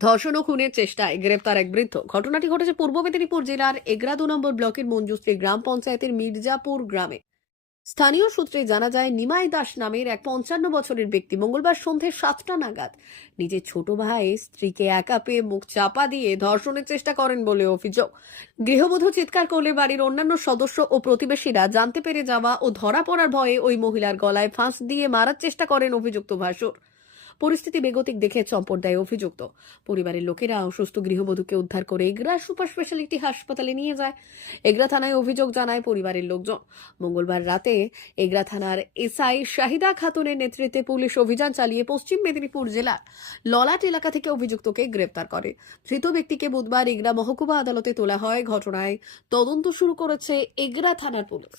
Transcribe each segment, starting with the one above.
ধর্ষণ ও খুনের চেষ্টায় গ্রেপ্তার এক বৃদ্ধ। ঘটনাটি ঘটেছে পূর্ব মেদিনীপুর জেলার এগরা দু নম্বর ব্লকের মঞ্জুশ্রী গ্রাম পঞ্চায়েতের মির্জাপুর গ্রামে। স্থানীয় সূত্রে জানা যায়, নিমাই দাস নামের এক পঞ্চান্ন বছরের ব্যক্তি মঙ্গলবার সন্ধে সাতটা নাগাদ নিজের ছোট ভাই স্ত্রীকে একা পেয়ে মুখ চাপা দিয়ে ধর্ষণের চেষ্টা করেন বলে অভিযোগ। গৃহবধূ চিৎকার করলে বাড়ির অন্যান্য সদস্য ও প্রতিবেশীরা জানতে পেরে যাওয়া ও ধরা পড়ার ভয়ে ওই মহিলার গলায় ফাঁস দিয়ে মারার চেষ্টা করেন অভিযুক্ত ভাসুর। পরিস্থিতি বেগতিক দেখে চম্পট দেয় অভিযুক্ত। পরিবারের লোকেরা অসুস্থ গৃহবধূকে উদ্ধার করে এগরা সুপার স্পেশালিটি হাসপাতালে নিয়ে যায়। এগরা থানায় অভিযোগ জানায় পরিবারের লোকজন। মঙ্গলবার রাতে এগরা থানার এসআই শাহিদা খাতুনের নেতৃত্বে পুলিশ অভিযান চালিয়ে পশ্চিম মেদিনীপুর জেলার ললাট এলাকা থেকে অভিযুক্তকে গ্রেপ্তার করে। ধৃত ব্যক্তিকে বুধবার এগরা মহকুমা আদালতে তোলা হয়। ঘটনায় তদন্ত শুরু করেছে এগরা থানার পুলিশ।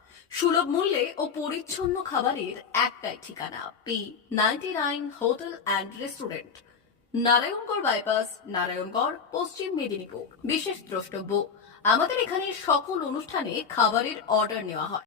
সুলভ মূল্যে ও পরিচ্ছন্ন খাবারের একটাই ঠিকানা P ninety nine hotel and restaurant Narayangarh bypass Narayangarh, Paschim Medinipur. বিশেষ দ্রষ্টব্য, আমাদের এখানে সকল অনুষ্ঠানে খাবারের অর্ডার নেওয়া হয়।